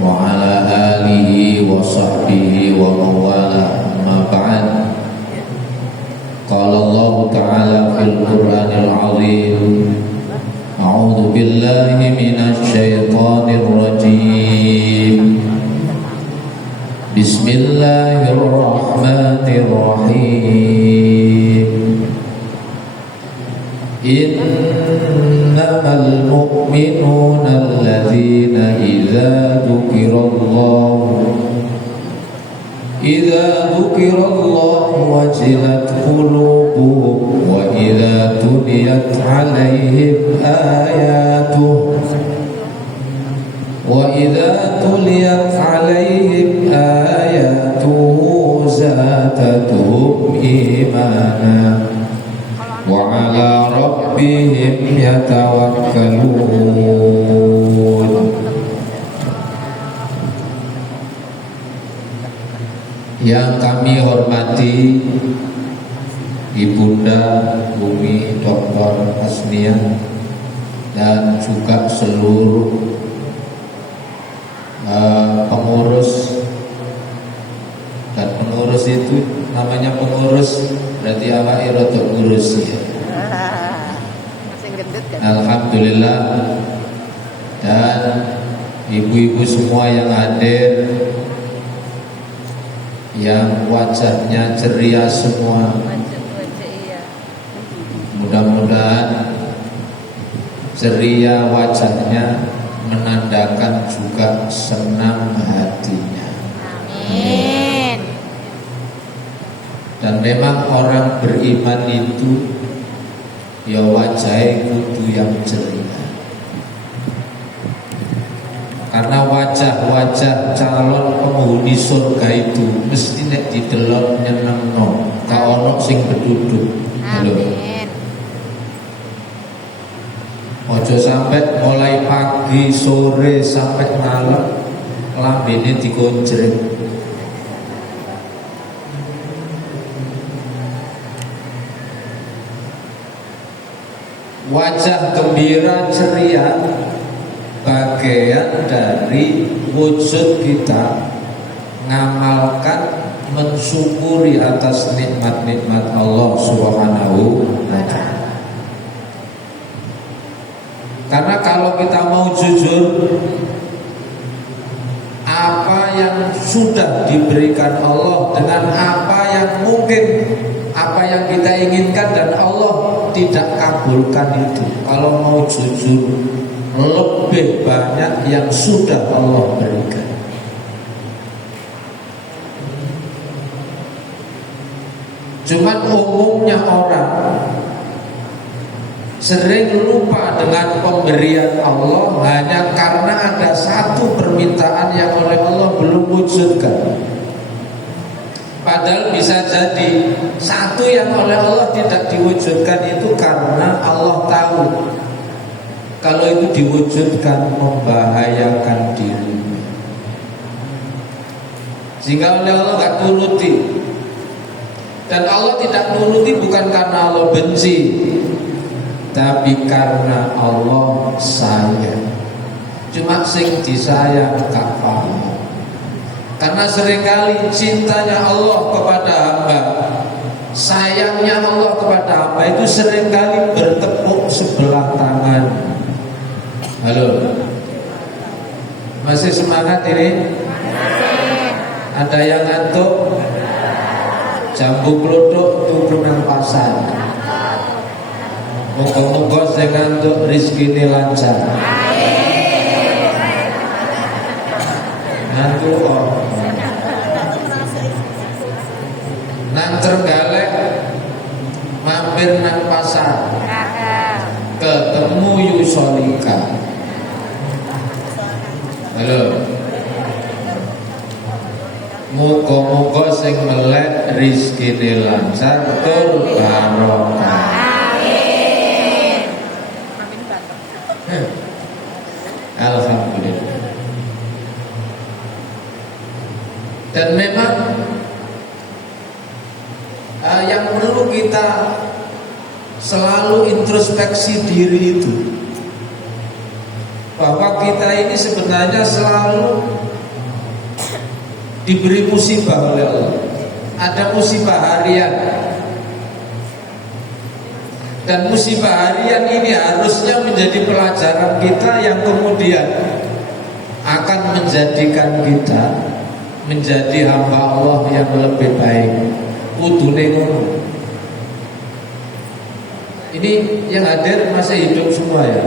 wa ala alihi wa sahbihi wa mawala ma ba'd. Qala Allah Ta'ala fil Qur'anil Azim, a'udzu billahi minasy syaithanir rajim. Bismillahirrahmanirrahim. Innamal mu'minuna alladzina idza dzukirallahu wajilat qulubuhum wa idza tuliyat 'alaihim ayatuhu zadatuhum imana wa 'ala rabbihim yatawakkalun. Yang kami hormati Ibunda Umi Dr. Hasnia dan juga seluruh pengurus, dan pengurus itu namanya pengurus berarti awake rada ngurus ya. Alhamdulillah, dan ibu-ibu semua yang hadir, yang wajahnya ceria semua. Mudah-mudahan ceria wajahnya menandakan juga senang hatinya. Amin. Dan memang orang beriman itu ya wajahnya kudu yang ceria. Karena wajah-wajah calon penghuni surga itu mesti nek didelok nyenengno, ka ono sing beduduk. Amin. Ojo sampai mulai pagi, sore sampai malam lambene dikonjreng. Wajah gembira ceria bagian dari wujud kita ngamalkan, mensyukuri atas nikmat-nikmat Allah Subhanahu wa ta'ala. Karena kalau kita mau jujur, apa yang sudah diberikan Allah dengan apa yang mungkin, apa yang kita inginkan dan Allah tidak kabulkan itu, kalau mau jujur, lebih banyak yang sudah Allah berikan. Cuman umumnya orang sering lupa dengan pemberian Allah hanya karena ada satu permintaan yang oleh Allah belum wujudkan. Padahal bisa jadi satu yang oleh Allah tidak diwujudkan itu karena Allah tahu kalau itu diwujudkan membahayakan dirinya, sehingga oleh Allah gak turuti. Dan Allah tidak nuruti bukan karena Allah benci, tapi karena Allah sayang. Cuma sing disayang gak paham. Karena seringkali cintanya Allah kepada hamba, sayangnya Allah kepada hamba itu seringkali bertepuk sebelah tangan. Halo, masih semangat ini? Ada yang ngantuk? Jambu kluduk tuku nang pasar. Moga-moga sing ngantuk rezekine lancar. Ngantuk kok. Nang Trenggalek mampir nang pasar, ketemu Yusolika. Halo, moga-moga sing melek rezekine lancar tur barokah. Amin. Alhamdulillah. Dan memang yang perlu kita selalu introspeksi diri itu, bahwa bahwa kita ini sebenarnya selalu diberi musibah oleh Allah. Ada musibah harian. Dan musibah harian ini harusnya menjadi pelajaran kita yang kemudian akan menjadikan kita menjadi hamba Allah yang lebih baik. Kudune ngono. Ini yang hadir masih hidup semua ya.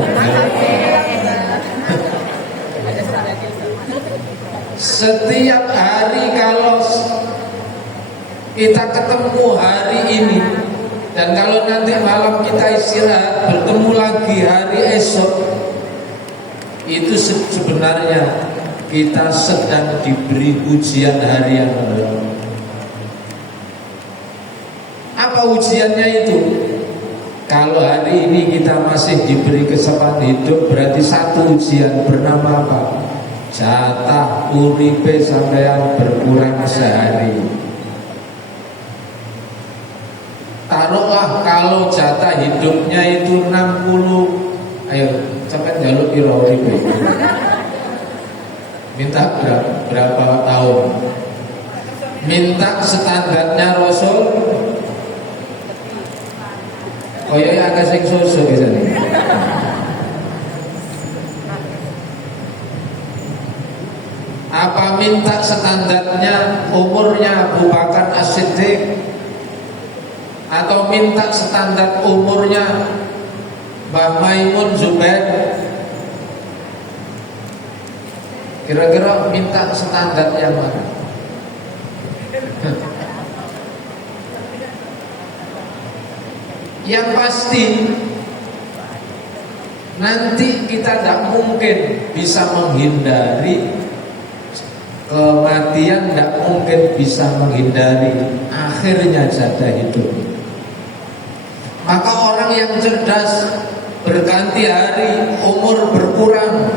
Setiap hari kalau kita ketemu hari ini, dan kalau nanti malam kita istirahat bertemu lagi hari esok, itu sebenarnya kita sedang diberi ujian harian. Apa ujiannya itu? Kalau hari ini kita masih diberi kesempatan hidup, berarti satu ujian bernama apa? Jatah uripe sampean berkurang sehari. Taruhlah kalau jatah hidupnya itu 60. Ayo sampean njaluk piro uripe? Minta berapa tahun? Minta standarnya Rasul. Oh ya agak sing susu bisa nih. Apa minta standarnya umurnya Abu Bakar As-Siddiq, atau minta standar umurnya Mbah Maimun Zubair? Kira-kira minta standar yang mana? Yang pasti nanti kita tidak mungkin bisa menghindari kematian, tidak mungkin bisa menghindari akhirnya jatah hidup. Maka orang yang cerdas berganti hari, umur berkurang.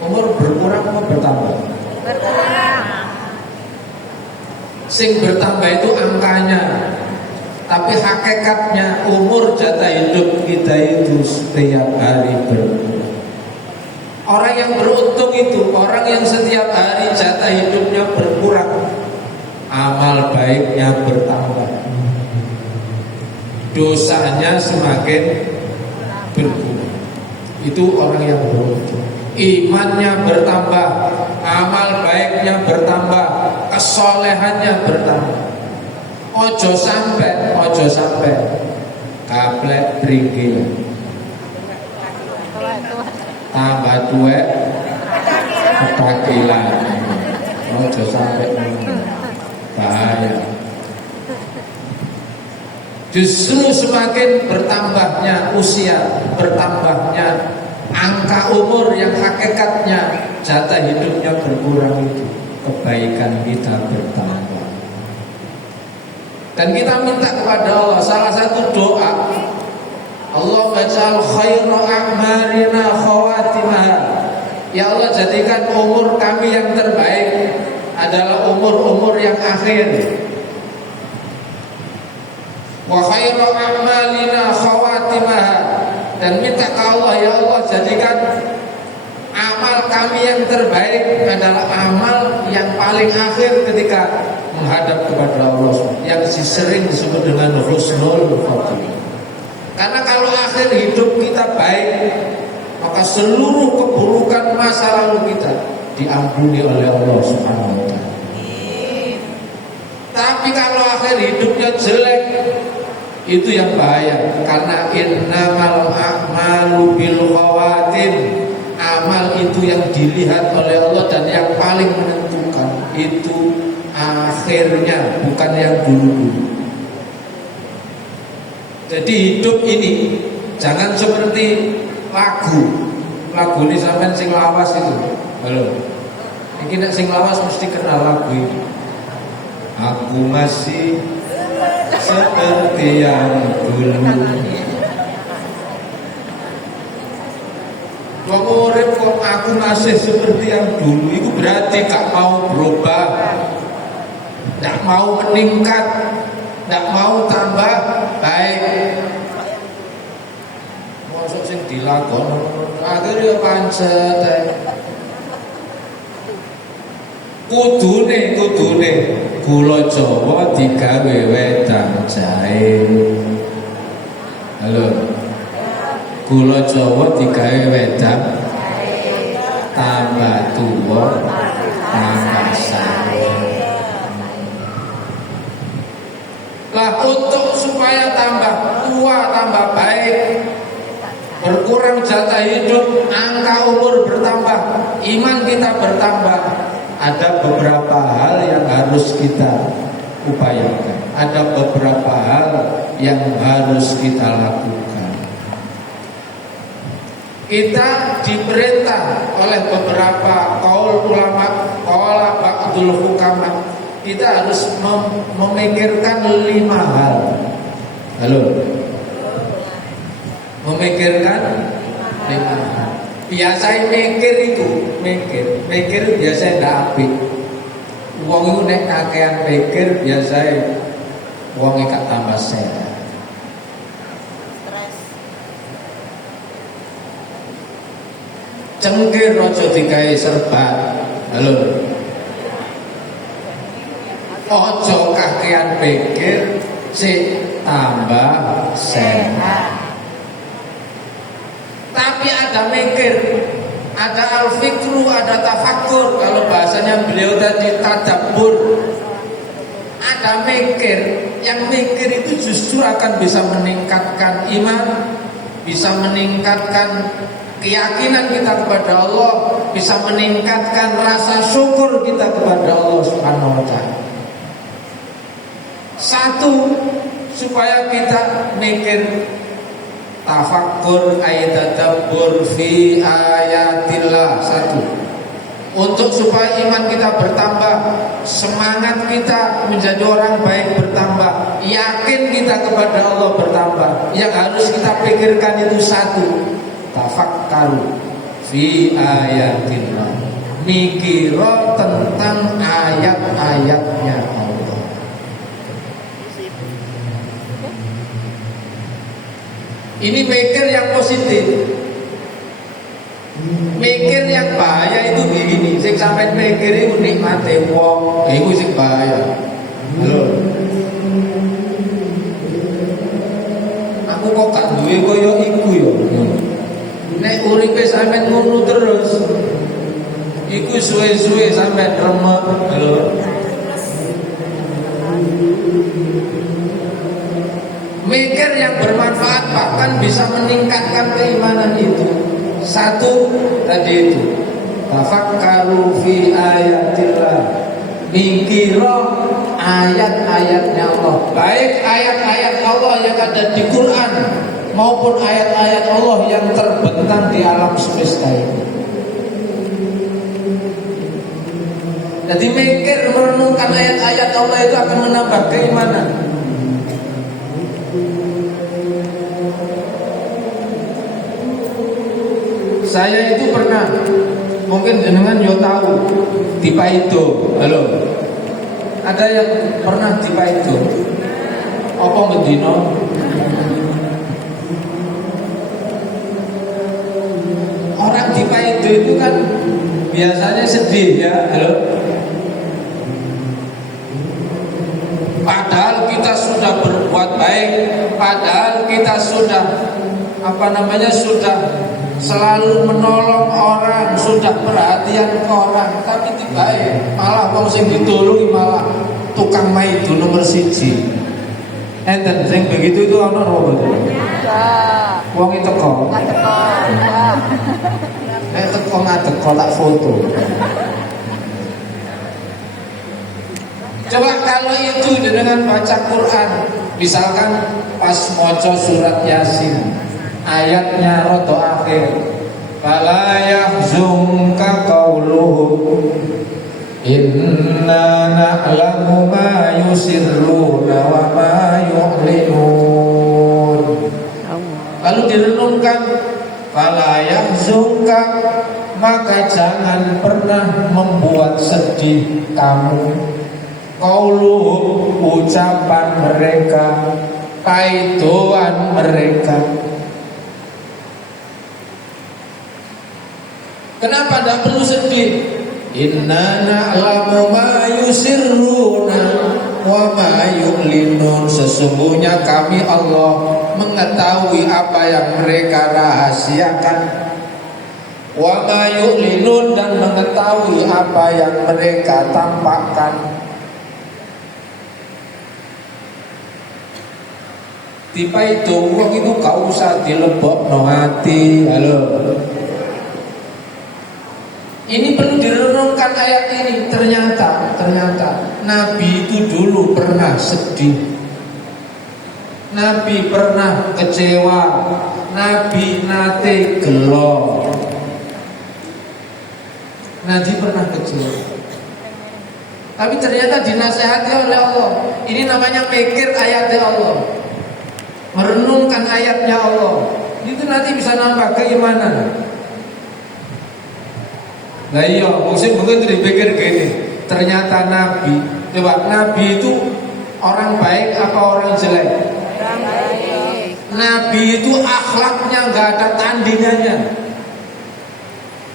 Umur berkurang atau bertambah? Berkurang. Sing bertambah itu angkanya, tapi hakikatnya umur jatah hidup kita itu setiap hari berkurang. Orang yang beruntung itu orang yang setiap hari jatah hidupnya berkurang, amal baiknya bertambah, dosanya semakin berkurang. Itu orang yang beruntung. Imannya bertambah, amal baiknya bertambah, kesolehannya bertambah. Ojo sampai kaplek bringkil, tambah tuwek ketakilan. Ojo sampai bahaya. Justru semakin bertambahnya usia, bertambahnya angka umur yang hakikatnya jatah hidupnya berkurang, itu kebaikan kita bertambah. Dan kita minta kepada Allah, salah satu doa, Allah bajal khairu a'marina khawatimah. Ya Allah, jadikan umur kami yang terbaik adalah umur-umur yang akhir. Wa khairu a'malina khawatimah. Dan minta ke Allah, ya Allah, jadikan amal kami yang terbaik adalah amal yang paling akhir ketika menghadap kepada Allah, yang sering disebut dengan husnul khotimah. Karena kalau akhir hidup kita baik, maka seluruh keburukan masa lalu kita diampuni oleh Allah Subhanahu wa taala. Tapi kalau akhir hidupnya jelek, itu yang bahaya. Karena innamal a'malu bil khawatim. Amal itu yang dilihat oleh Allah, dan yang paling menentukan itu akhirnya, bukan yang dulu. Jadi hidup ini jangan seperti lagu ini sampai sing lawas itu. Halo. Ini nek sing lawas mesti kenal lagu ini. Aku masih seperti yang dulu. Wong urip kok aku masih seperti yang dulu, itu berarti gak mau berubah, gak mau meningkat, gak mau tambah baik. Maksud sing dilakon akhirnya pancet kudune gula Jawa digawe wedang jahe. Halo, gula Jawa digawe wedang tambah tua tambah sae. Lah untuk supaya tambah tua tambah baik, berkurang jatah hidup, angka umur bertambah, iman kita bertambah, ada beberapa hal yang harus kita upayakan, ada beberapa hal yang harus kita lakukan. Kita diperintah oleh beberapa kaul ulama, qala ba'dul hukama, kita harus memikirkan 5 hal. Halo, memikirkan 5 hal. Biasanya mikir biasanya ndak apik. Wong iku nek kakean mikir biasanya wong gak tambah sehat. Cengkir aja digawe serbat. Halo, ojo kakean pikir sik tambah sehat. Tapi ada mikir, ada al-fikru, ada tafakkur. Kalau bahasanya beliau tadi tadabbur. Ada mikir, yang mikir itu justru akan bisa meningkatkan iman, bisa meningkatkan keyakinan kita kepada Allah, bisa meningkatkan rasa syukur kita kepada Allah Subhanahu wa taala. Satu, supaya kita mikir tafakkur ayatadabbur fi ayatillah. Satu, untuk supaya iman kita bertambah, semangat kita menjadi orang baik bertambah, yakin kita kepada Allah bertambah. Yang harus kita pikirkan itu satu, tafakkaru fi ayatillah, mikiro tentang ayat-ayatnya Allah. Ini mikir yang positif. Mikir yang bahaya itu begini, sing sampai mikir itu nikmate wong, itu sing bahaya. Lho, aku kok gak duwe kaya iku ya. Nek uripe sampean ngono terus, iku suwe-suwe sampean remek. Lho, mikir yang bermanfaat bahkan bisa meningkatkan keimanan itu. Satu tadi itu, tafakkaru fi ayatillah, mikiro ayat-ayatnya Allah, baik ayat-ayat Allah yang ada di Quran maupun ayat-ayat Allah yang terbentang di alam semesta ini. Jadi mikir merenungkan ayat-ayat Allah itu akan menambah keimanan. Saya itu pernah, mungkin jenengan yo tahu, di Paido. Halo, ada yang pernah di Paido? Apa mendino? Orang di Paido itu kan biasanya sedih ya. Halo, padahal kita sudah berbuat baik, padahal kita sudah sudah selalu menolong orang, sudah perhatian ke orang, tapi tiba malah wong sing ditulungi malah tukang maido nomor 1. Enten sing begitu itu ana apa betul? Ya. Wong itu teko. Nek teko ngadek tak foto. Coba kalau itu dengan baca Quran, misalkan pas maca surat Yasin, ayatnya roto akhir, fala yahzunka qauluhum inna na'lamu ma yusirruna wa ma yu'linun. Lalu direnungkan, fala yahzunka, maka jangan pernah membuat sedih kamu, qauluhum, ucapan mereka, kaidoan mereka. Kenapa tidak perlu sedih? Inna na'lamu ma yusirruna wa ma yu'linun. Sesungguhnya kami Allah mengetahui apa yang mereka rahasiakan, wa ma yu'linun, dan mengetahui apa yang mereka tampakkan. Tipe itu wong itu gak usah dilebokno hati. Halo. Ini perlu direnungkan ayat ini. Ternyata Nabi itu dulu pernah sedih. Nabi pernah kecewa. Nabi nate gelo. Nabi pernah kecewa. Tapi ternyata dinasehati oleh Allah. Ini namanya mikir ayatnya Allah, merenungkan ayatnya Allah. Itu nanti bisa nambah keimanan. Nah iya, mungkin dipikir gini. Ternyata Nabi, coba Nabi itu orang baik apa orang jelek? Orang baik. Nabi itu akhlaknya nggak ada tandingannya.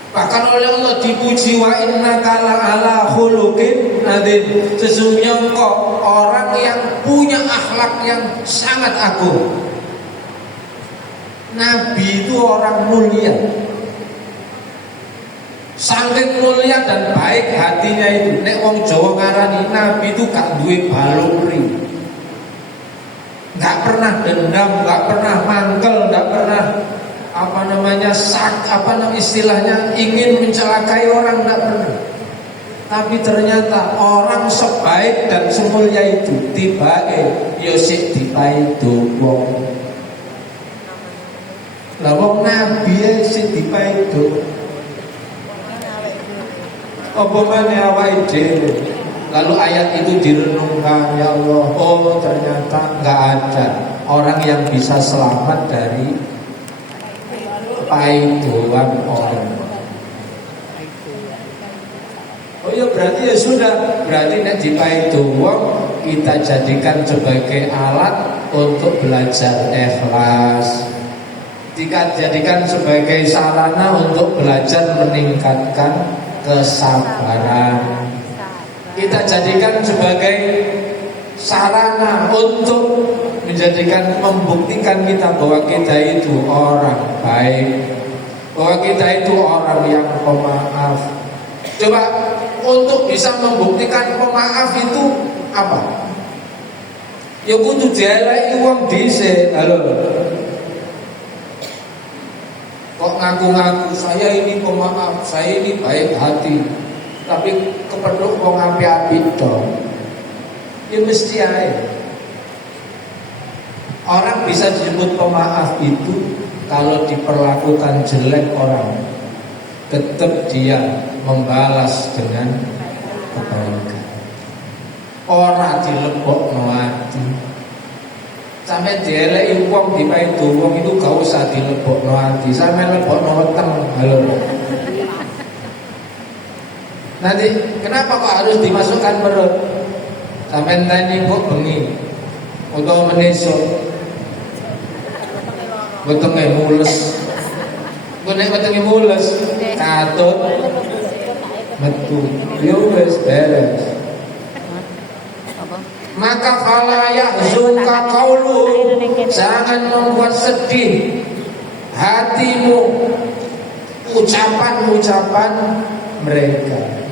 Bahkan oleh Allah dipuji, wa innaka la'ala khuluqin adzim. Sesungguhnya engkau orang yang punya akhlak yang sangat agung. Nabi itu orang mulia. Saking mulia dan baik hatinya itu. Nek wong Jawa ngarani Nabi itu gak duwe baluri. Gak pernah dendam, gak pernah mangkel, gak pernah istilahnya ingin mencelakai orang, gak pernah. Tapi ternyata orang sebaik dan semulia itu tibake yo sik dipaido wong. Lah wong Nabi sik dipaido. Apa maneh awake dhewe. Lalu ayat itu direnungkan, ya Allah, oh ternyata enggak ada orang yang bisa selamat dari paidoan orang. Oh ya berarti ya sudah, berarti nek dipaido wong kita jadikan sebagai alat untuk belajar ikhlas. Dijadikan sebagai sarana untuk belajar meningkatkan kesabaran. Kita jadikan sebagai sarana untuk membuktikan kita bahwa kita itu orang baik, bahwa kita itu orang yang pemaaf. Coba untuk bisa membuktikan pemaaf itu apa? Ya kudu dieleki wong dhisik. Halo. Kok ngaku-ngaku saya ini pemaaf, saya ini baik hati, tapi kepethuk wong api-api dong. Ya mesti ae. Orang bisa disebut pemaaf itu kalau diperlakukan jelek orang, tetap dia membalas dengan kebaikan. Ora dilebokno ati. Sampai dieleki wong dipaido wong itu gak usah dilebokno ati, sampe lebokno weteng. Halo. Nanti kenapa kok harus dimasukkan perut? Sampai tani kok bengi utawa meneso wetenge mules. Kok nek wetenge mules katut metu. Yo wis beres. Maka fala yahzunka qaulu, jangan membuat sedih hatimu ucapan-ucapan mereka.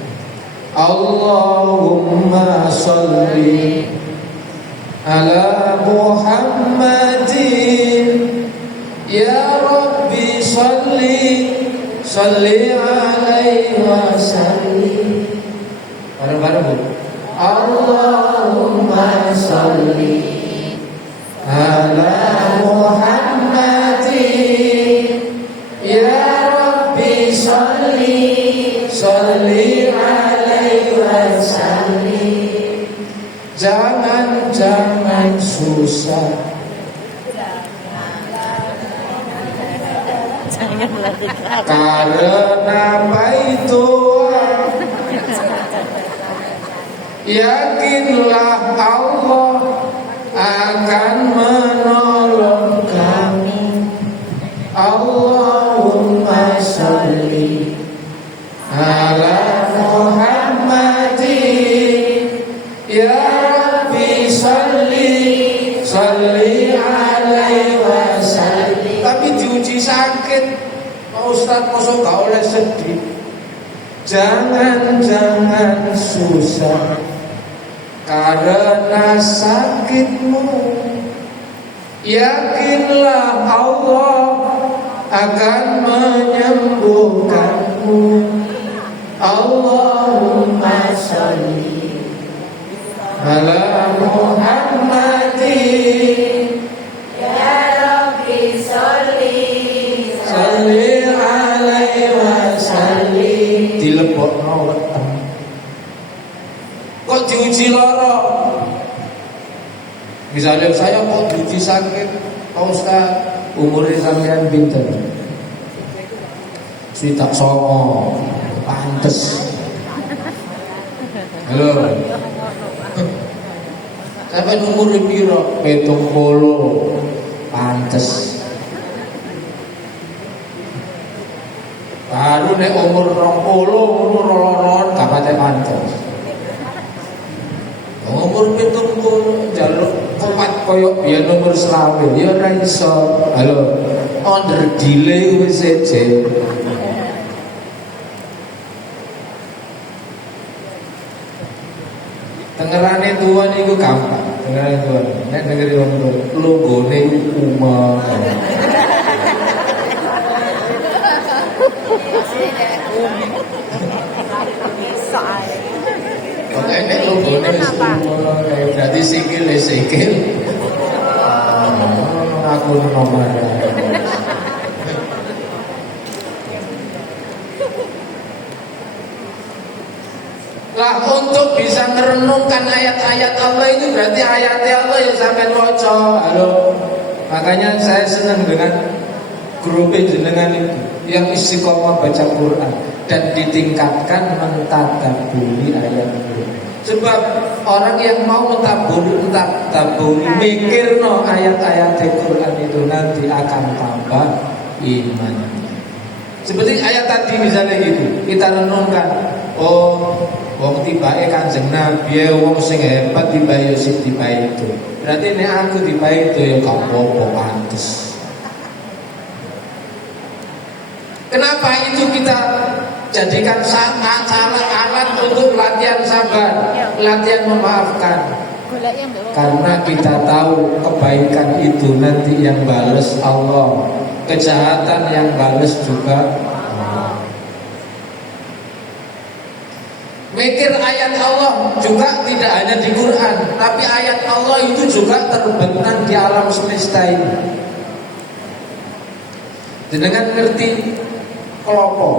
Allahumma sholli ala Muhammadin, ya Rabbi sholli alaihi wasallim. Bareng-bareng Bu. Allahumma sholli ala Muhammadin, ya Rabbi sholli alaihi wasallim. Jangan susah, karena itu yakinlah Allah akan menolong kami. Allahumma sholli Jangan susah karena sakitmu. Yakinlah Allah akan menyembuhkanmu. Allahumma sholli ala Muhammadin. Ya Rabbi sholli Sholli alaihi wasallim. Dilebokno weteng. Kok diuji lara? Misalnya saya kok diuji sakit, Pak Ustaz, umurnya sampean pinten? Swidak songo, pantes. Halo. Sampai umur piro? 70, pantes. Baru nek umur 20, umur roron gak pate pantes. Umur 70 njaluk kuat koyo biyen umur 20 ya ora iso. Halo. Onder delay wis seje. Dengerane tuwa niku gampang. Dengerane tuwa. Nek dengeri wong tuwa, logone umah. Oke, nek logone umah, berarti sikil. Aku nomor. Lah untuk bisa merenungkan ayat-ayat Allah itu berarti ayat-ayat Allah yang sampai waca. Halo. Makanya saya senang dengan grup jenengan itu yang istiqomah baca Quran dan ditingkatkan mentadabburi ayat itu. Sebab orang yang mau mentadabburi mikirno ayat-ayat Quran itu nanti akan tambah iman. Seperti ayat tadi misalnya gitu, kita renungkan, oh wong tibake Kanjeng Nabi, wong sing hebat tibae sing tibae itu. Berarti nek aku tibae itu ya gak apa-apa pantes. Kenapa itu kita jadikan alat untuk latihan sabar, latihan memaafkan? Karena kita tahu kebaikan itu nanti yang balas Allah, kejahatan yang balas juga Allah. Mikir ayat Allah juga tidak hanya di Quran, tapi ayat Allah itu juga terbentang di alam semesta ini. Jenengan ngerti kelapa.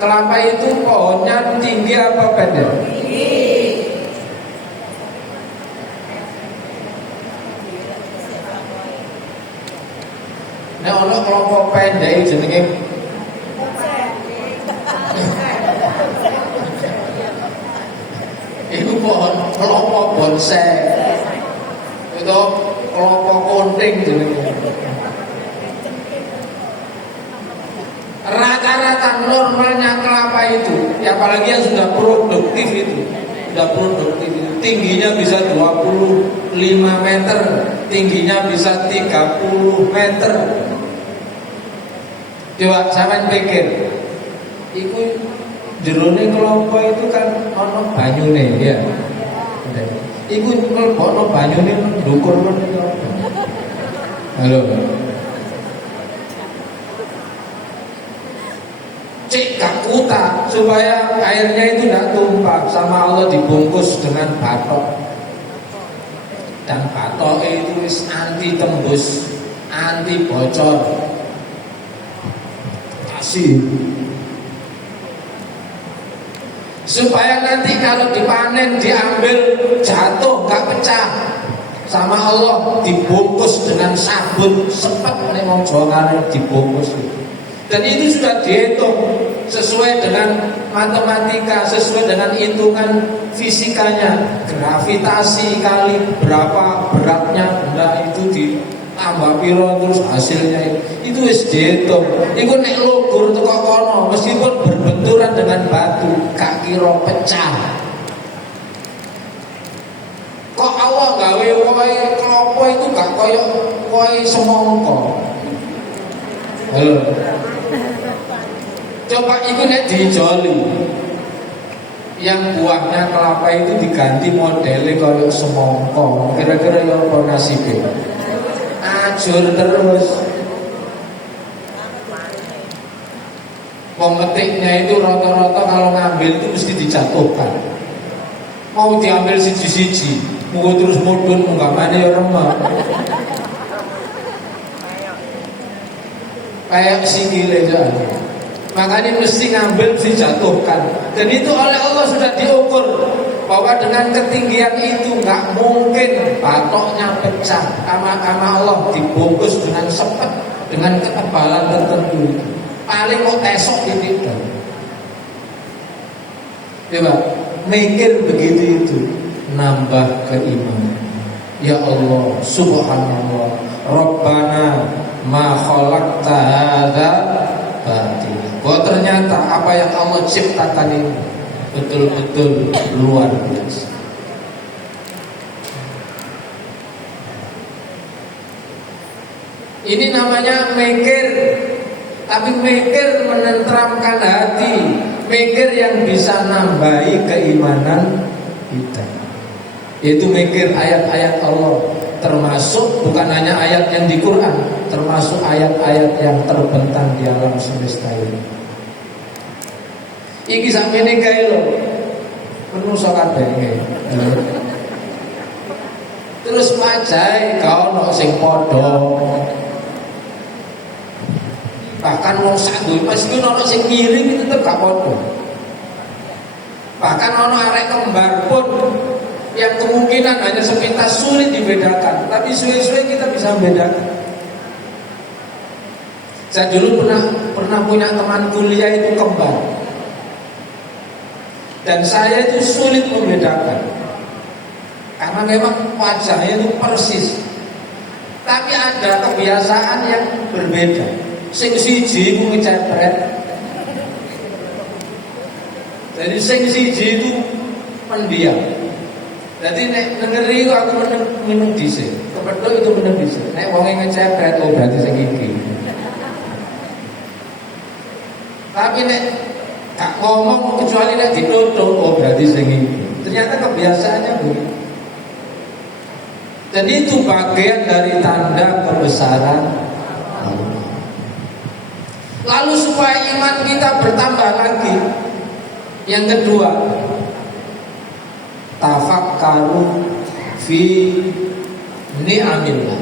Kelapa itu pohonnya tinggi apa pendek? Tinggi. Nek ana kelapa pendek jenenge itu pohon kelapa bonsai. Itu kelapa konting jenenge. Rata-rata normalnya kelapa itu, ya apalagi yang sudah produktif itu, tingginya bisa 25 meter, tingginya bisa 30 meter. Coba sampean pikir, iku jerone kelapa itu kan ono banyune ya. Iku mlebokno banyune ndukur men. Halo. Cek kakuta supaya airnya itu tidak tumpah, sama Allah dibungkus dengan batok. Dan batok itu anti tembus, anti bocor. Kasih. Supaya nanti kalau dipanen, diambil, jatuh, gak pecah. Sama Allah dibungkus dengan sabun, sempat nek wong Jawa ngarep dibungkus. Dan itu sudah dihitung sesuai dengan matematika, sesuai dengan hitungan fisikanya. Gravitasi kali berapa beratnya benda itu ditambah piro terus hasilnya itu wis dihitung. Iku nek lugur teko kono meskipun berbenturan dengan batu gak kira pecah. Kok Allah gawe wohe klopo itu gak koyo wohe semangka. Halo. Coba itu nek dijoli, yang buahnya kelapa itu diganti modelnya kayak semongko, kira-kira yang apa nasibnya? Ajur terus. Pemetiknya itu rata-rata kalau ngambil itu mesti dijatuhkan. Mau diambil siji-siji, mau terus mudun, mau gak mana ya remah. Kayak sikile aja. Makanya mesti ngambil, mesti jatuhkan. Dan itu oleh Allah sudah diukur bahwa dengan ketinggian itu nggak mungkin patoknya pecah. Sama Allah dibungkus dengan sepet, dengan ketebalan tertentu. Paling mau tesok gitu. Coba mikir begitu itu, nambah keimanan. Ya Allah, subhanallah, Rabbana ma khalaqta hadza batila. Bahwa ternyata apa yang Allah ciptakan ini betul-betul luar biasa. Ini namanya mikir, tapi mikir menenteramkan hati, mikir yang bisa nambahi keimanan kita. Yaitu mikir ayat-ayat Allah, termasuk bukan hanya ayat yang di Quran, termasuk ayat-ayat yang terbentang di alam semesta ini. Iki sampene kae lho. Penuh kabeh. Terus wajahe gak ono sing padha. Bahkan wong sak duwe mesti ono sing miring itu tetep gak padha. Bahkan ono arek kembar pun yang kemungkinan hanya sepintas sulit dibedakan, tapi suwe-suwe kita bisa membedakan. Saya dulu pernah punya teman kuliah itu kembar. Dan saya itu sulit membedakan karena memang wajahnya itu persis. Tapi ada kebiasaan yang berbeda. Sing siji ku ngecepret. Jadi sing siji itu pendiam. Jadi nek ngeri aku meneng dhisik. Kepethuk itu meneng dhisik. Nek wong ngecepret oh berarti sing iki. Tapi nek gak ngomong kecuali nek ditutup oh berarti sing iki. Ternyata kebiasaannya begitu. Dan itu bagian dari tanda kebesaran Allah. Lalu supaya iman kita bertambah lagi, yang kedua, tafakkaru fi ni'amillah.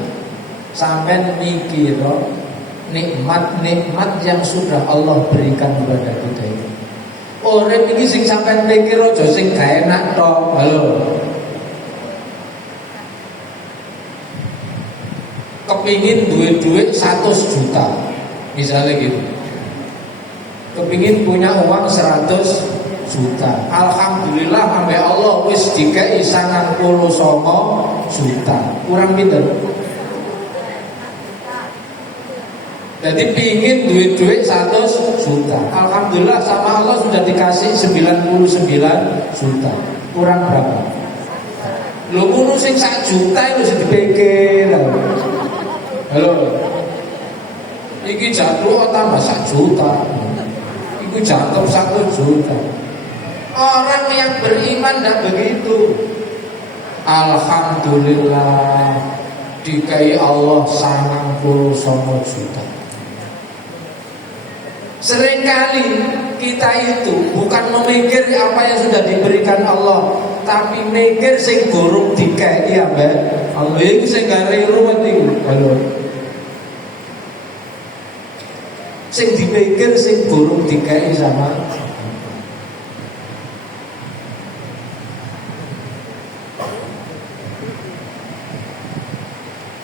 Sampai mikir nikmat-nikmat yang sudah Allah berikan kepada kita itu. Orang ini sing sampai mikir aja sing gak enak tok. Halo. Kepingin duit 100 juta misalnya gitu, kepingin punya uang 100 juta. Alhamdulillah sampai Allah wis dikei 99 juta. Kurang pinter. Jadi pingin duit 100 juta. Alhamdulillah sama Allah sudah dikasih 99 juta. Kurang berapa? Lu ngono sing 1 juta itu wis dipikir. Halo. Iki jatuh tambah 1 juta. Iku jatuh 1 juta. Orang yang beriman tidak begitu. Alhamdulillah dikai Allah 99 juta. Seringkali kita itu bukan memikir apa yang sudah diberikan Allah, tapi mikir sing gorong dikai ambek Allah. Iki sing gare ruwet iki. Halo. Sing dipikir sing buruk dikai sama.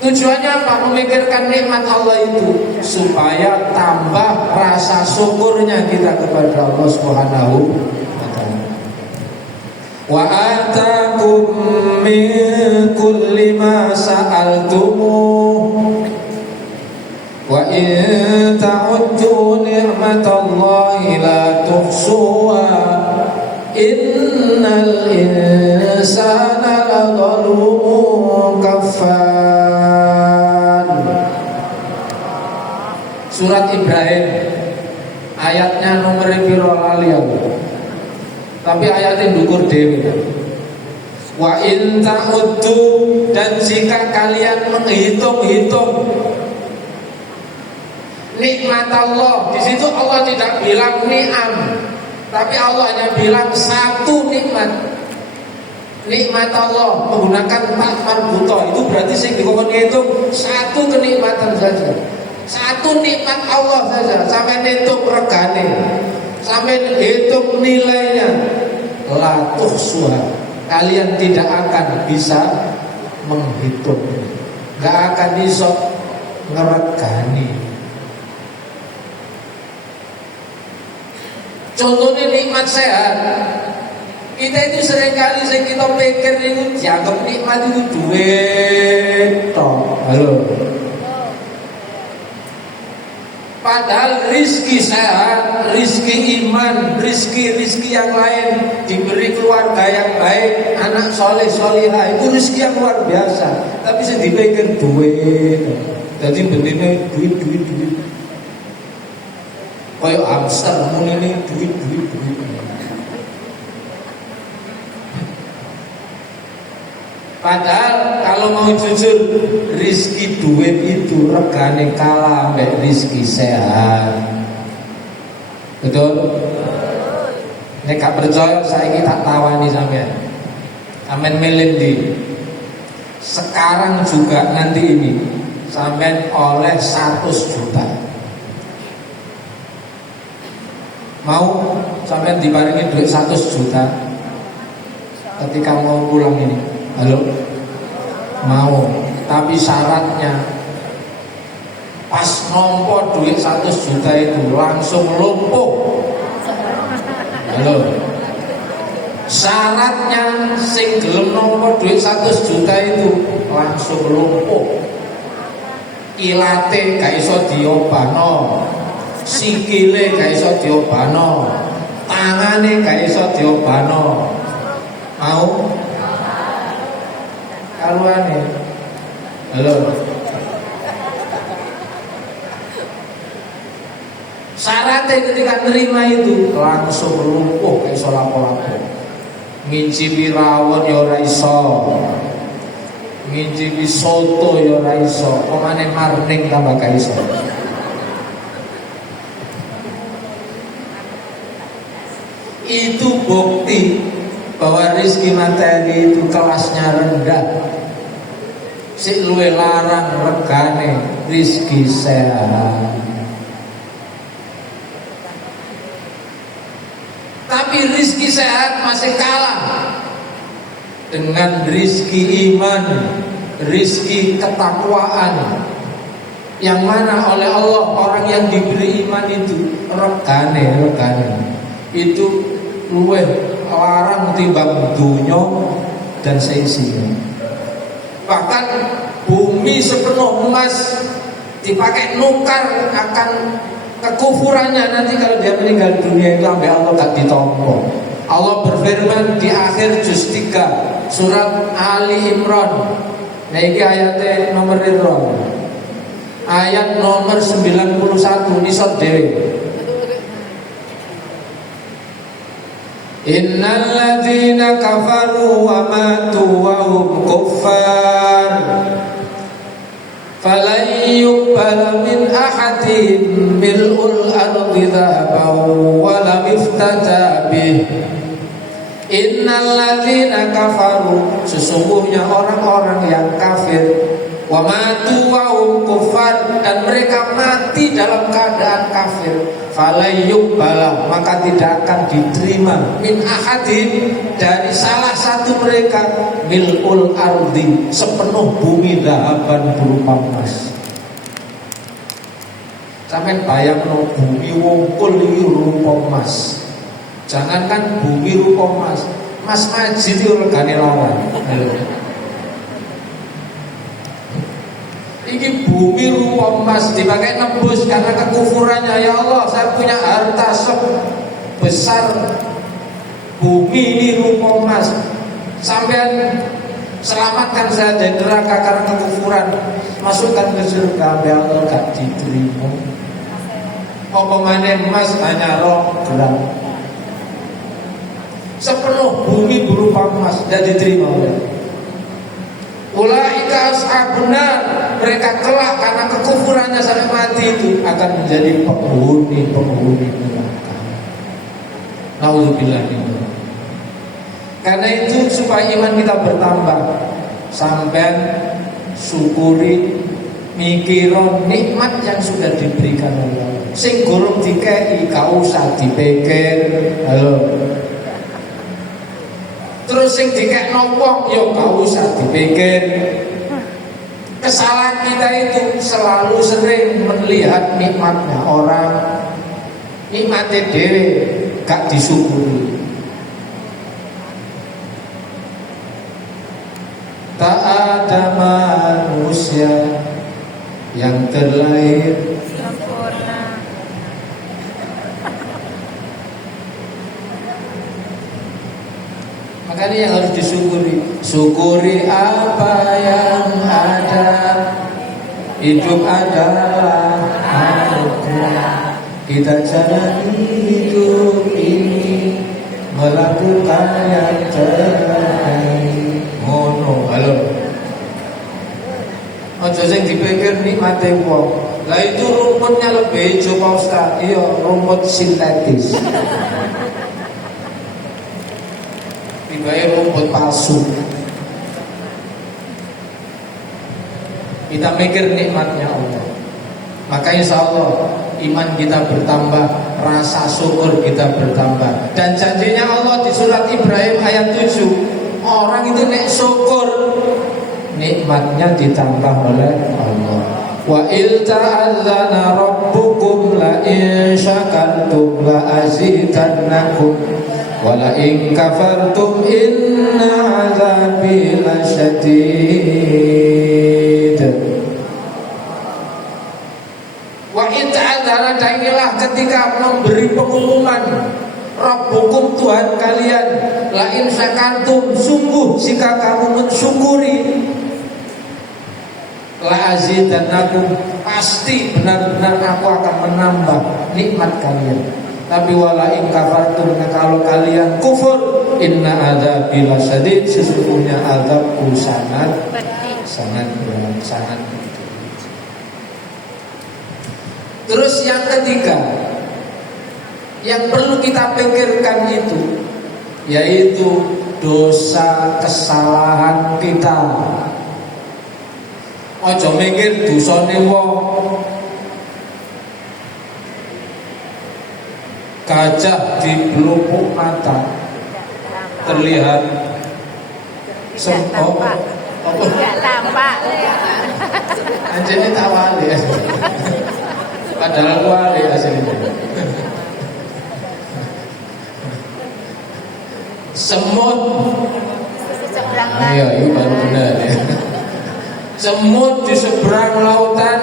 Tujuannya apa? Memikirkan nikmat Allah itu supaya tambah rasa syukurnya kita kepada Allah Subhanahu wa ta'ala. Wa atakum min kulli ma sa'altumuh wa in ta'uddu ni'matallahi la tuhsuha innal insana ladzalumun kafar. Surat Ibrahim Ayatnya nomor piro lali aku. Tapi ayatnya ndukur dewi. Wa in ta'uddu, dan jika kalian menghitung-hitung nikmat Allah, di situ Allah tidak bilang ni'am, tapi Allah hanya bilang satu nikmat. Nikmat Allah menggunakan tak marbuto, itu berarti sing dihitung satu kenikmatan saja. Satu nikmat Allah saja, sampai hitung regane, sampai hitung nilainya. La tuhsuha, kalian tidak akan bisa menghitung, gak akan bisa ngeregani. Contohnya nikmat sehat. Kita itu seringkali kita pikir itu dianggap nikmat itu duit toh. Halo. Padahal rizki sehat, rizki iman, rizki yang lain, diberi keluarga yang baik, anak soleh solihah, itu rizki yang luar biasa. Tapi saya dipikir duit. Jadi bentuknya duit. Kayak hamster ini duit. Padahal kalau mau jujur, rizki duit itu regane kalah sampai rizki sehat. Betul? Nek gak percaya saya tak tawani sampean. Sampean milih di sekarang juga nanti ini sampean oleh 100 juta. Mau sampai dibaringin duit 100 juta ketika mau pulang ini? Halo? Mau, tapi syaratnya pas nompo duit 100 juta itu langsung lumpuh. Halo? Syaratnya sing gelem nompo duit 100 juta itu langsung lumpuh. Ilate gak iso diobano, sikile gak iso diobano, tangane gak iso diobano. Mau? Karuane. Halo. Syaratnya ketika nerima itu langsung lumpuh gak iso lapo-lapo. Ngincipi rawon ya ora iso, ngincipi soto ya ora iso, omane marning tambah gak iso. Itu bukti bahwa rizki materi itu kelasnya rendah. Si luwe larang regane rizki sehat. Tapi rizki sehat masih kalah dengan rizki iman, rizki ketakwaan, yang mana oleh Allah orang yang diberi iman itu regane itu luwih larang timbang dunya dan seisinya. Bahkan bumi sepenuh emas dipakai nukar akan kekufurannya nanti kalau dia meninggal dunia itu sampai Allah gak ditompo. Allah berfirman di akhir juz 3 surat Ali Imran. Nah ini ayatnya nomor 2. Ayat nomor 91 nisot dewe. Innal ladzina kafaru wa matu wa hum kuffar falan yuqbal min ahadin mil'ul ardi dhahaban wa lam iftata bih. Innal ladzina kafaru, sesungguhnya orang-orang yang kafir, wa matu wa hum kuffar, dan mereka mati dalam keadaan kafir, falayyubbala, maka tidak akan diterima min ahadin, dari salah satu mereka, mil'ul ardi, sepenuh bumi dahaban berupa emas. Sampai bayangno bumi wongkul iki rupa emas. Jangankan bumi rupa emas, Mas Majid itu regane lawan. Ini bumi rupa emas dipakai nebus karena kekufurannya. Ya Allah, saya punya harta sebesar bumi ini rupa emas, sampean selamatkan saya dari neraka karena kekufuran, masukkan ke surga. Ya Allah, gak diterima. Apa maneh emas hanya 2 gram. Sepenuh bumi berupa emas dan diterima oleh ulaika ashabun nar, mereka kelak karena kekufurannya sampai mati itu akan menjadi penghuni neraka. Nauzubillah. Karena itu supaya iman kita bertambah, sampai syukuri mikiro nikmat yang sudah diberikan oleh Allah. Sing gurung dikei gak usah dipikir. Halo. Terus sing dikekno wong ya gak usah dipikir. Kesalahan kita itu selalu sering melihat nikmatnya orang, nikmatnya dhewe gak disyukuri. Tak ada manusia yang terlahir sempurna. Makanya yang harus disyukuri, syukuri apa yang ada. Hidup adalah anugerah, kita jalani hidup ini melakukan yang terbaik. Ngono, halo. Ojo sing dipikir nikmate wong. Lah itu rumputnya lebih hijau Pak Ustaz. Iya, rumput sintetis. Tiba-tiba rumput palsu. Kita mikir nikmatnya Allah, maka insya Allah iman kita bertambah, rasa syukur kita bertambah. Dan janjinya Allah di surat Ibrahim ayat 7, orang itu nek syukur nikmatnya ditambah oleh Allah. Wa il ta'adzana rabbukum la in syakartum la azidannakum wa la in kafartum inna 'adzabi lasyadid. Wa in ta'adzana, daingilah ketika memberi pengumuman Rabbukum, Tuhan kalian, la in syakartum, sungguh jika kamu mensyukuri, la azidannakum, pasti benar-benar aku akan menambah nikmat kalian. Tapi wala in kafartum, kalau kalian kufur, inna adzabi lasyadid, sesungguhnya azabku sangat berat, sangat. Terus yang ketiga yang perlu kita pikirkan itu yaitu dosa kesalahan kita. Ojo mikir dosane wong. Gajah di pelupuk mata terlihat sempok. Tidak tampak. Anjene tak wali. Padahal wali aslinya. Semut. Iya, itu baru benar ya. Semut di seberang lautan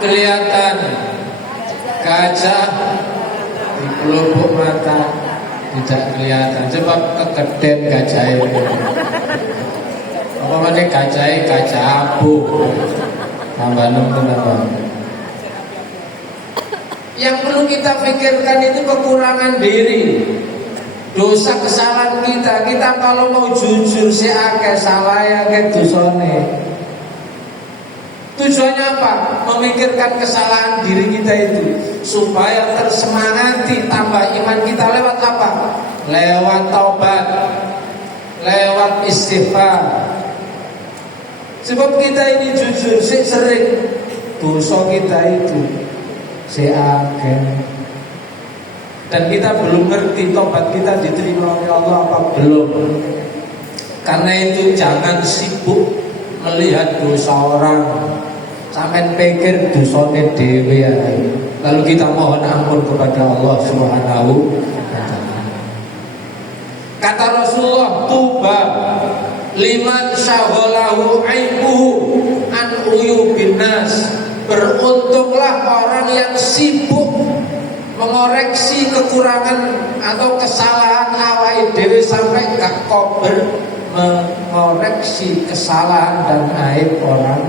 kelihatan, gajah di pelupuk mata tidak kelihatan. Sebab kegedean gajah itu. Apa mana gajah abu. Tambah kenapa? Yang perlu kita pikirkan itu kekurangan diri, dosa kesalahan kita. Kita kalau mau jujur si akeh salah akeh dosane. Tujuannya apa? Memikirkan kesalahan diri kita itu supaya tersemangati, tambah iman kita lewat apa? Lewat taubat, lewat istighfar. Sebab kita ini jujur, sering dosa kita itu akeh. Dan kita belum ngerti tobat kita diterima oleh Allah apa belum. Karena itu jangan sibuk melihat dosa orang, sampai pikir dosane dhewe ae. Lalu kita mohon ampun kepada Allah Subhanahu wa taala. Kata Rasulullah, tuba liman syaghalahu aibuhu an uyubin nas. Beruntunglah orang yang sibuk mengoreksi kekurangan atau kesalahan awake dhewe sampai gak kober mengoreksi kesalahan dan aib orang.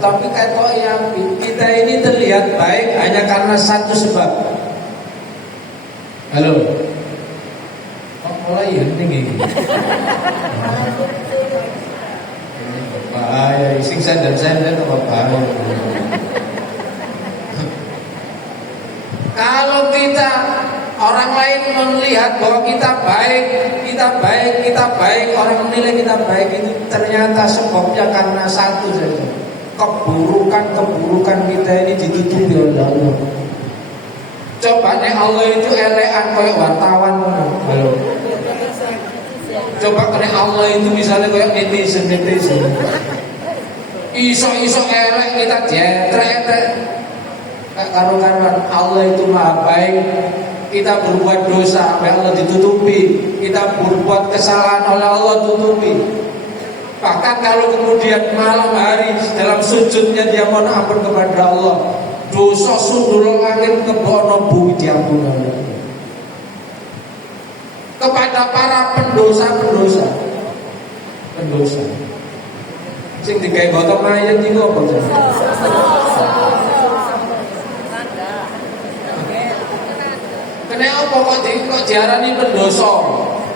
Tapi kata yang kita ini terlihat baik hanya karena satu sebab. Halo. Kok mulai henting ini? Bahaya, ising dan apa bahaya. Kalau kita orang lain melihat bahwa kita baik, orang menilai kita baik, itu ternyata sebabnya karena satu saja. Keburukan kita ini ditutupi oleh Allah. Coba nek Allah itu elekan kayak wartawan. Halo. Coba nek Allah itu misalnya kayak netizen. Iso elek kita jetrek. Karuan Allah itu maha baik. Kita berbuat dosa sampai Allah ditutupi. Kita berbuat kesalahan oleh Allah tutupi. Bahkan kalau kemudian malam hari dalam sujudnya dia mohon ampun kepada Allah, dosa sundul langit kebono bumi diampuni Allah. Kepada para pendosa, sing digawe gotong mayat iki apa jenenge? Kenapa kok diarani pendosa?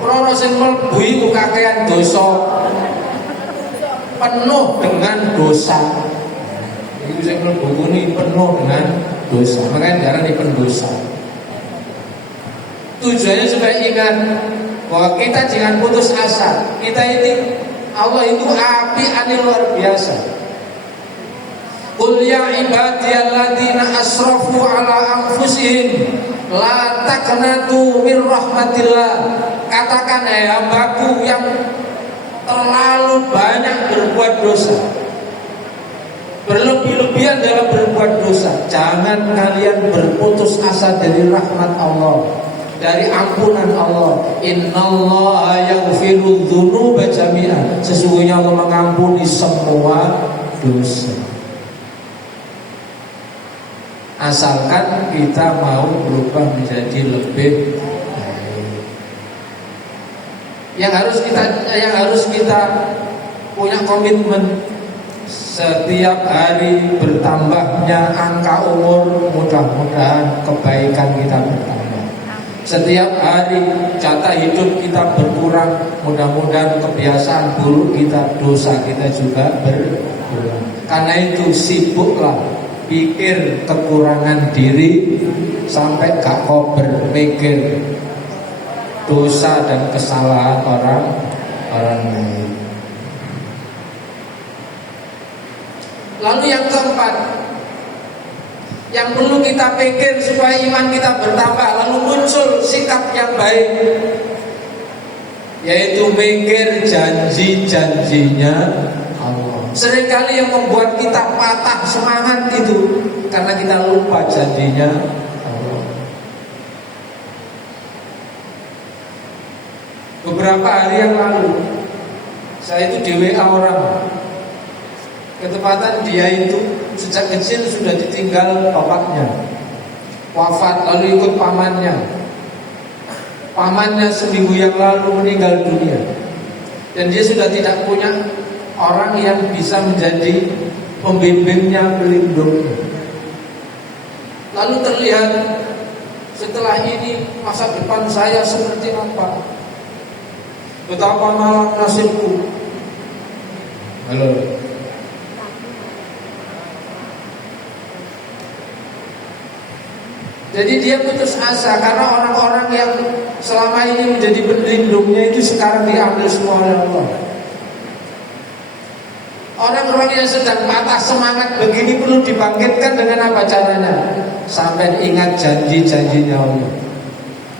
Krana sing mlebu iku kakean dosa. Penuh dengan dosa. Itu sing mlebu ini penuh dengan dosa. Makanya diarani pendosa. Tujuannya supaya ingat bahwa kita jangan putus asa. Kita ini Allah itu apian luar biasa. Qul ya ibadiyalladzina asrafu ala anfusihim la taqnatu min rahmatillah. Katakan hambaku yang terlalu banyak berbuat dosa, berlebih-lebihan dalam berbuat dosa, jangan kalian berputus asa dari rahmat Allah, dari ampunan Allah. Innallaha yaghfiru dzunuba jami'an. Sesungguhnya Allah mengampuni semua dosa, asalkan kita mau berubah menjadi lebih baik. Yang harus kita punya komitmen. Setiap hari bertambahnya angka umur, mudah-mudahan kebaikan kita bertambah. Setiap hari jatah hidup kita berkurang, mudah-mudahan kebiasaan buruk kita, dosa kita juga berkurang. Karena itu sibuklah pikir kekurangan diri sampai gak kau berpikir dosa dan kesalahan orang lain. Lalu yang keempat, yang perlu kita pikir supaya iman kita bertambah, lalu muncul sikap yang baik, yaitu mikir janji-janjinya Allah. Seringkali yang membuat kita patah semangat itu karena kita lupa janjinya Allah. Beberapa hari yang lalu saya itu di WA orang, ketepatan dia itu sejak kecil sudah ditinggal bapaknya, wafat, lalu ikut pamannya. Pamannya seminggu yang lalu meninggal dunia, dan dia sudah tidak punya orang yang bisa menjadi pembimbingnya, pelindungnya. Lalu terlihat setelah ini masa depan saya seperti apa? Betapa malang nasibku. Halo. Jadi dia putus asa karena orang-orang yang selama ini menjadi pelindungnya itu sekarang diambil semua oleh Allah. Orang-orang yang sedang patah semangat begini perlu dibangkitkan dengan apa caranya? Sampai ingat janji-janjinya Allah.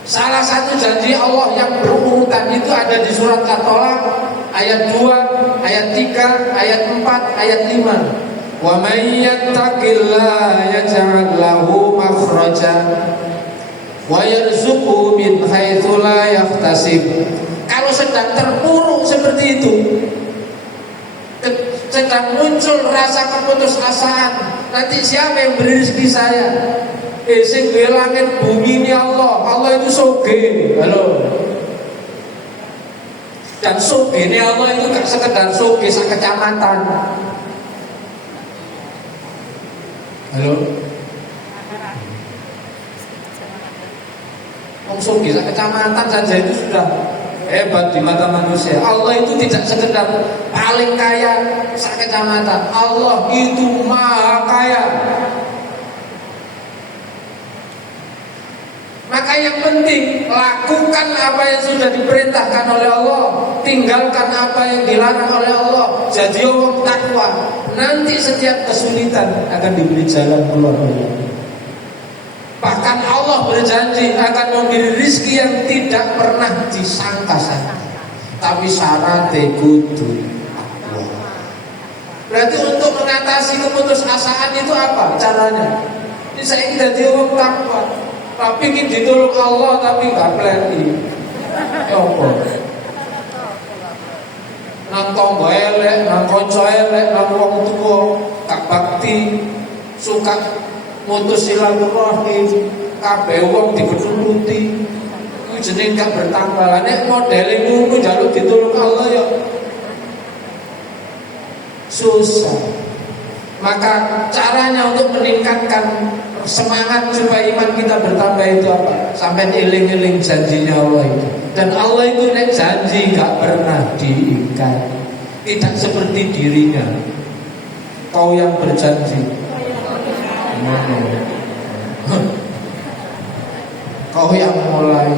Salah satu janji Allah yang berurutan itu ada di surat At-Tolak ayat 2, ayat 3, ayat 4, ayat 5. Wa may yattaqillaha yaj'al lahu makhraja wa yarzuqhu min haitsu la yahtasib. Kalau sedang terpuruk seperti itu, sedang muncul rasa keputusasaan, nanti siapa yang beri rezeki saya? Sing duwe langit bumi ini Allah. Allah itu soge. Halo. Dan soge ini Allah itu gak sekedar soge sak kecamatan. Halo. Langsung bisa kecamatan saja itu sudah hebat di mata manusia. Allah itu tidak sekedar paling kaya sak kecamatan. Allah itu maha kaya. Maka yang penting lakukan apa yang sudah diperintahkan oleh Allah, tinggalkan apa yang dilarang oleh Allah. Jadi orang takwa. Nanti setiap kesulitan akan diberi jalan keluar. Bahkan Allah berjanji akan memberi rizki yang tidak pernah disangka-sangka. Tapi syaratnya kudu takwa. Berarti untuk mengatasi keputusasaan itu apa caranya? Ini saya ingin jadi orang takwa. Tapi ingin ditolong Allah tapi gak pleti. Ya apa? Nang tonggo elek, nang konco elek, nang wong tua gak bakti, suka mutus silaturahim, kabeh wong diketuruti. Kuwi jenenge gak bertambah. Nek modele ngono njaluk ditolong Allah ya susah. Maka caranya untuk meningkatkan semangat supaya iman kita bertambah itu apa? Sampai eling-eling janjinya Allah itu. Dan Allah itu nek janji gak pernah diingkari. Tidak seperti dirinya. Kau yang berjanji. Kau yang mulai.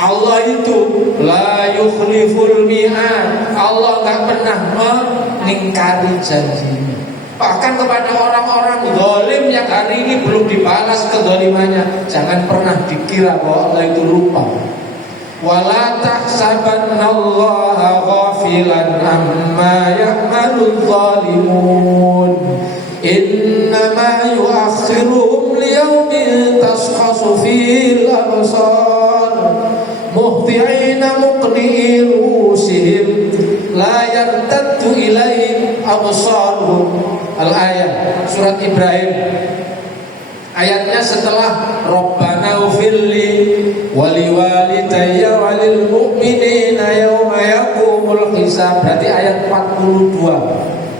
Allah itu la yukhliful mi'ad. Allah tak pernah mengingkari janjinya. Bahkan kepada orang-orang zalim yang hari ini belum dibalas kezalimannya, jangan pernah dikira bahwa Allah itu lupa. Wala tahsabannallaha ghafilan amma ya'malul zalimun. Innama yu'akhiruhum liyaumin tashkhasu fihil absar. Muhti'ina muqni'i rusihim la yartaddu ilaihim absaruhum. Al-ayat surat Ibrahim. Ayatnya setelah Rabbana ufirli wali walidayya walil mu'minina yawma yaqumul hisab. Berarti ayat 42,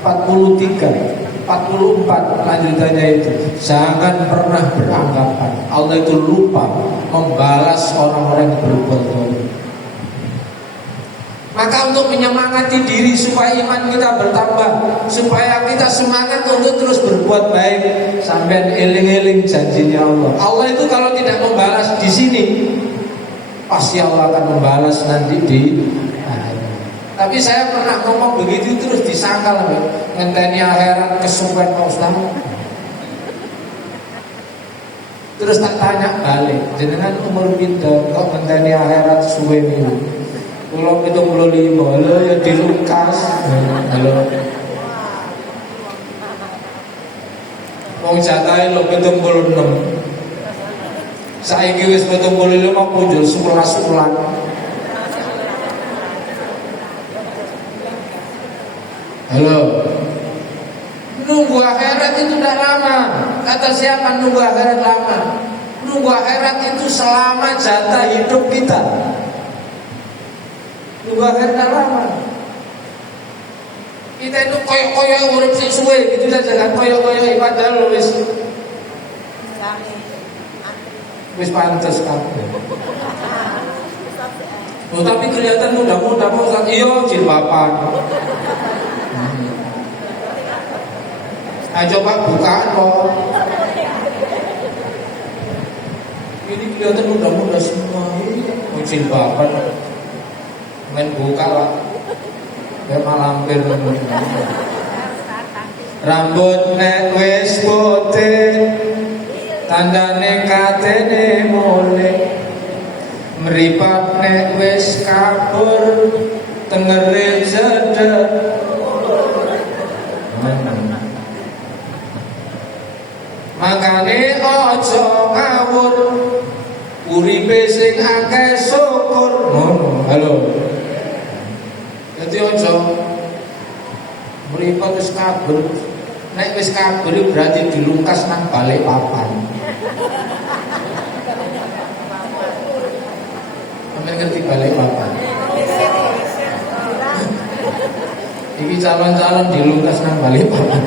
43, 44 lanjutannya itu. Jangan pernah beranggapan Allah itu lupa membalas orang-orang yang berbuat zalim. Maka untuk menyemangati diri supaya iman kita bertambah, supaya kita semangat untuk terus berbuat baik, sampai eling-eling janjinya Allah. Allah itu kalau tidak membalas di sini, pasti Allah akan membalas nanti di akhirat. Tapi saya pernah ngomong begitu terus disangkal, ngenteni akhirat kesuwen Pak Ustaz. Terus tak tanya balik, jenengan umur pinter kok ngenteni akhirat suwe niku? Pulau 75, halo ya dilukas. Halo. Wong jatahe lho 76. Saiki wis 75 punjul 11 bulan. Halo. Nunggu akhirat itu tidak lama. Kata siapa nunggu akhirat lama? Nunggu akhirat itu selama jatah hidup kita. Nunggu akhirat tidak lama. Kita itu koyok-koyok urip sik suwe gitu saja kan, koyok-koyok padahal wis pantes kabeh. Oh, tapi kelihatan muda-muda mau saat iyo jilbaban. Nah, coba bukaan kok. Ini kelihatan muda-muda semua. Ini jilbaban. Main buka lah. Kayak malampir. Rambut nek wis putih, tandane katene mulih. Meripat nek wis kabur, tengere jedeg. Makane aja ngawur, uripe sing akeh syukur. Halo. Jadi aja meripat wis kabur. Nek wis kabur berarti dilungkas nang balik papan. Sampeyan ngerti balik papan? Iki calon-calon dilungkas nang Balikpapan.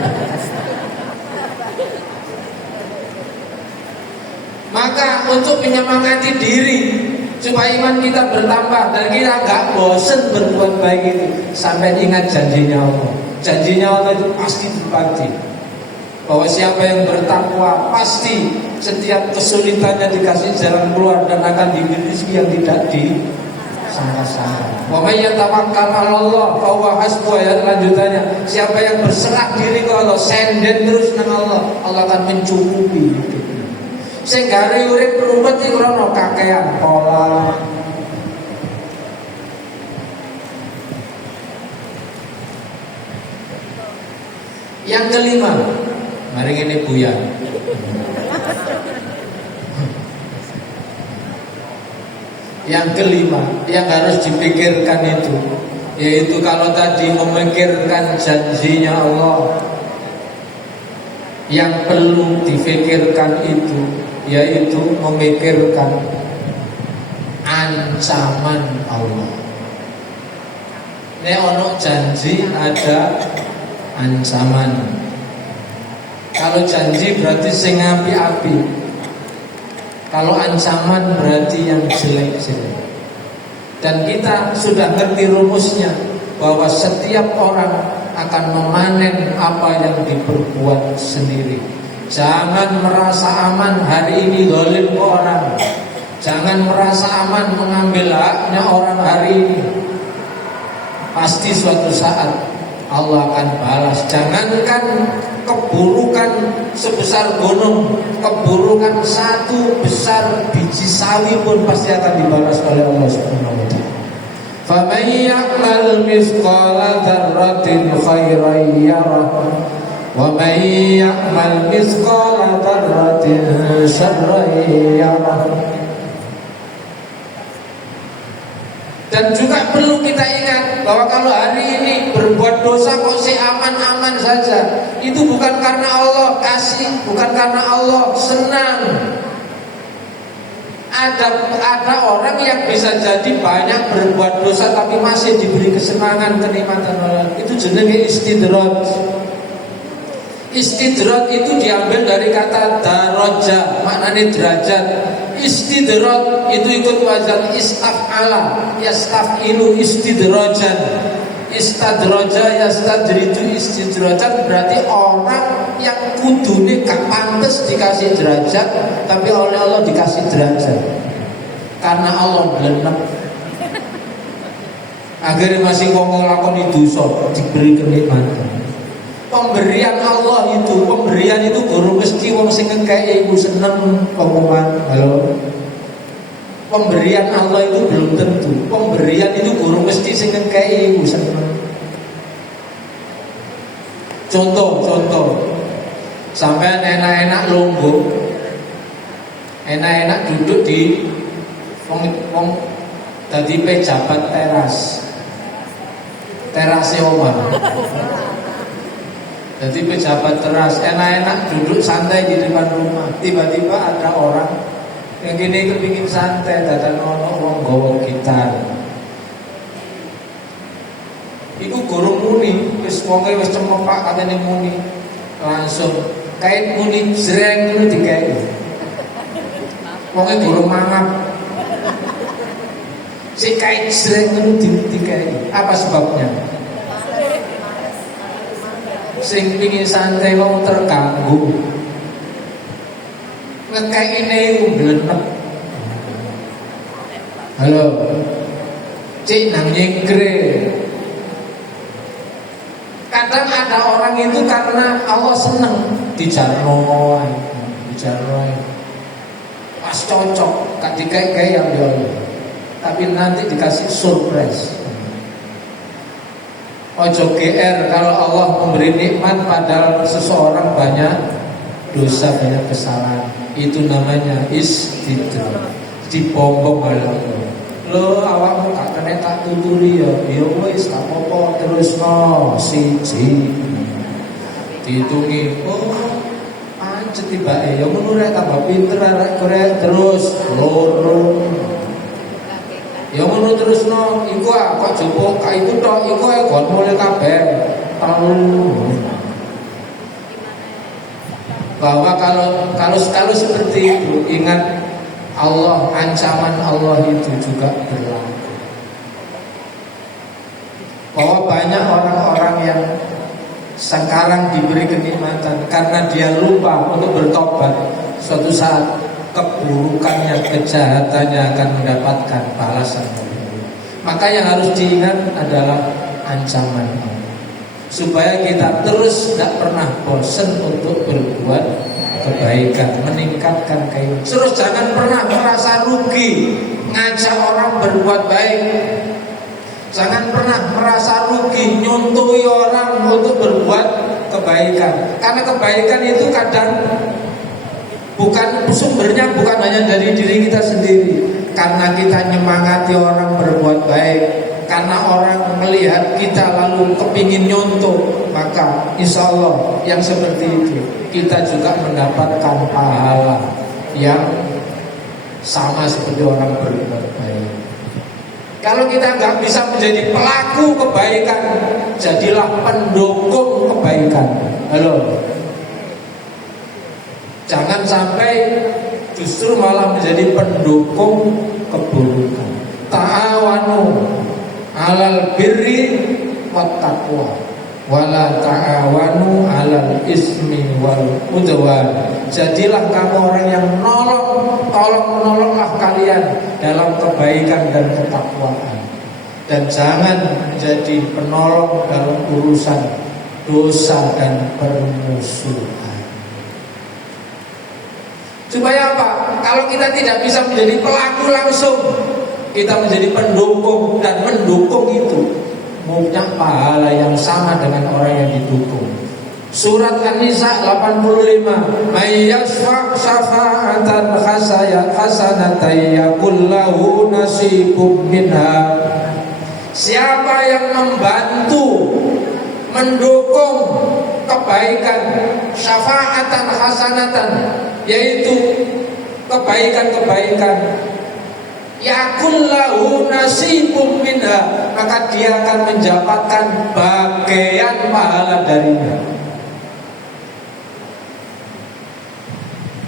Maka untuk menyemangati diri supaya iman kita bertambah dan kita gak bosen berbuat baik itu, sampai ingat janjinya Allah. Janjinya Allah itu pasti berpati, bahwa siapa yang bertakwa pasti setiap kesulitannya dikasih jalan keluar dan akan diberi rezeki yang tidak disangka-sangka. Wa may yatawakkal 'ala Allah fa huwa hasbuh. Ayat lanjutannya, siapa yang berserah diri ke Allah, senden terus nang Allah, Allah akan mencukupi. Sing gare urip ruwet iki krono kakean pola. Yang kelima, mari ini Buya. Yang kelima yang harus dipikirkan itu, yaitu kalau tadi memikirkan janjinya Allah, yang perlu dipikirkan itu yaitu memikirkan ancaman Allah. Nek ono janji ada ancaman. Kalau janji berarti sing api-api. Kalau ancaman berarti yang jelek-jelek. Dan kita sudah ngerti rumusnya, bahwa setiap orang akan memanen apa yang diperbuat sendiri. Jangan merasa aman hari ini zalim ke orang. Jangan merasa aman mengambil haknya orang hari ini. Pasti suatu saat Allah akan balas. Jangankan keburukan sebesar gunung, keburukan satu besar biji sawi pun pasti akan dibalas oleh Allah Subhanahu wa taala. فَمَنْ يَعْمَلْ مِثْقَالَ ذَرَّةٍ خَيْرًا يَرَهُ وَمَنْ يَعْمَلْ مِثْقَالَ ذَرَّةٍ شَرًّا يَرَهُ. Dan juga perlu kita ingat bahwa kalau hari ini berbuat dosa kok aman-aman saja, itu bukan karena Allah kasih, bukan karena Allah senang. Ada orang yang bisa jadi banyak berbuat dosa tapi masih diberi kesenangan, kenikmatan Allah. Itu jenenge istidraj. Istidraj itu diambil dari kata daraja, maknanya derajat. Istidraj itu ikut wazan istaf'ala, yastafilu istidrajan. Istadraja yastadriju istidrajan, berarti orang yang kudune gak pantes dikasih derajat tapi oleh Allah dikasih derajat karena Allah belenek. Akhirnya masih ngomong lakoni dosa diberi kenikmatan. Pemberian Allah itu, pemberian itu guru mesti wong sing ngekeki iku seneng omongan. Halo. Pemberian Allah itu belum tentu. Pemberian itu guru mesti sing ngekeki iku seneng. Contoh, sampai enak-enak longgo, enak-enak duduk di wong dadi pejabat terase omah. Jadi pejabat teras, enak-enak duduk santai di depan rumah. Tiba-tiba ada orang yang gini kepingin santai, datang ono wong gowo gitar. Iku guru muni, wis wonge wis cemepak katene muni. Langsung kait muni jreng ngono digawe. Wonge guru mangap. Si kait jreng ngono digawe. Apa sebabnya? Sing pingin santai wong terganggu. Ngekekine iku blenek. Halo. Cik nang nyengkre. Kadang ada orang itu karena Allah seneng dijarno, pas cocok, tak dikai-kai yang dia, tapi nanti dikasih surprise. Ojo GR kalau Allah memberi nikmat padahal seseorang banyak dosa, banyak kesalahan. Itu namanya istidraj, dibombong oleh Allah. Lo awakmu gak kena tak tuturi ya, ya wis tak apa-apa terusno siji. Dihitungi, oh pancet tibake ya ngono rek tambah pinter arek korek terus loro. Ya ngono terusno, iku kok jupuk ka iku tok, iku kon mulai kabeh. Bahwa kalau seperti itu, ingat Allah, ancaman Allah itu juga berlaku. Bahwa banyak orang-orang yang sekarang diberi kenikmatan karena dia lupa untuk bertobat, suatu saat keburukannya, kejahatannya akan mendapatkan balasan. Maka yang harus diingat adalah ancaman Allah, supaya kita terus tidak pernah bosan untuk berbuat kebaikan, meningkatkan keimanan. Terus jangan pernah merasa rugi ngajak orang berbuat baik. Jangan pernah merasa rugi nyuntui orang untuk berbuat kebaikan. Karena kebaikan itu kadang sumbernya bukan hanya dari diri kita sendiri. Karena kita nyemangati orang berbuat baik, karena orang melihat kita lalu kepingin nyontoh, maka insya Allah yang seperti itu kita juga mendapatkan pahala yang sama seperti orang berbuat baik. Kalau kita nggak bisa menjadi pelaku kebaikan, jadilah pendukung kebaikan. Halo, jangan sampai justru malah menjadi pendukung keburukan. Ta'awanu 'alal birri wat taqwa wala ta'awanu 'alal ismi wal udwan. Jadilah kamu orang yang tolong-menolonglah kalian dalam kebaikan dan ketakwaan, dan jangan menjadi penolong dalam urusan dosa dan permusuhan. Supaya apa? Kalau kita tidak bisa menjadi pelaku langsung, kita menjadi pendukung, dan mendukung itu punya pahala yang sama dengan orang yang didukung. Surat An-Nisa 85, may yashfa' syafa'atan hasanatan yakul lahu nasibum minha. Siapa yang membantu, mendukung kebaikan, syafa'atan hasanatan, yaitu kebaikan-kebaikan, yakul lahu nasibum minha, maka dia akan mendapatkan bagian pahala darinya.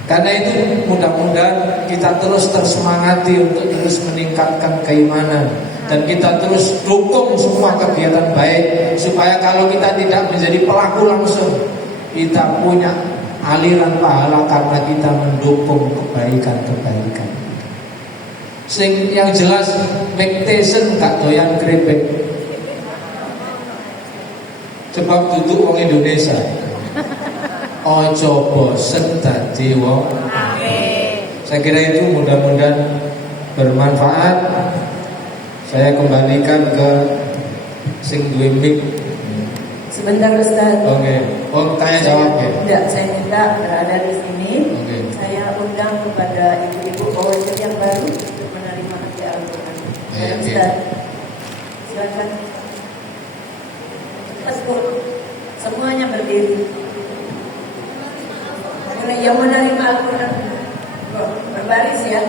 Karena itu mudah-mudahan kita terus tersemangati untuk terus meningkatkan keimanan, dan kita terus dukung semua kegiatan baik, supaya kalau kita tidak menjadi pelaku langsung, kita punya aliran pahala karena kita mendukung kebaikan-kebaikan. Yang jelas Mike Tyson gak doyan keripik, sebab duduk orang Indonesia. Ojo bosen dadi wong. Amin. Saya kira itu mudah-mudahan bermanfaat. Saya kembalikan ke sing duwe mic. Sebentar Ustaz. Oke. Oh, tanya jawab ya. Tidak, saya minta berada di sini. Oke. Saya undang kepada ibu-ibu OJ yang baru untuk menerima hati Al-Quran. Ustaz, silakan. Cepat, semuanya berdiri. Yang menerima Al-Quran berbaris ya.